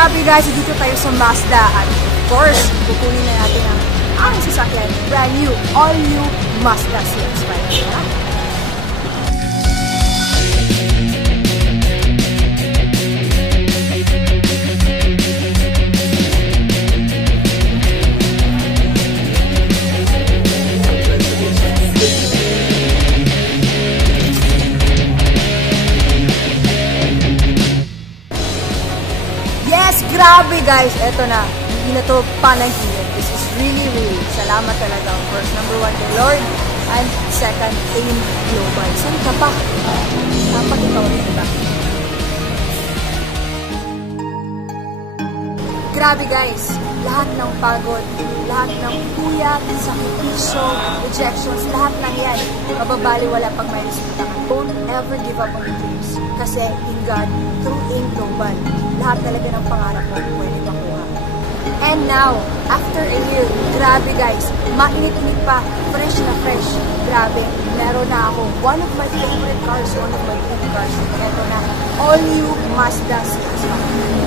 Grabe guys, dito tayo sa Mazda at of course, kukunin na natin ang sasakyan. Brand new, all new Mazda CX-5. Grabe guys, eto na. Hindi na to panaginip. This is really, salamat talaga. First, number one kay Lord. And second, AIM Global. Saan ka pa? Dapat ikaw rin ba? Grabe guys, lahat ng pagod, lahat ng puyat, sakripisyo, rejections, lahat ng yan, mababaliwala pag may resulta ka. Don't ever give up on your dreams. Kasi in God, through AIM Global, lahat talaga ng pangarap mo pwede makuha. And now, after a year, grabe guys, mainit-init pa, fresh na fresh. Grabe, meron na ako. One of my favorite cars, one of my dream cars. Ito na, all new Mazda CX-5.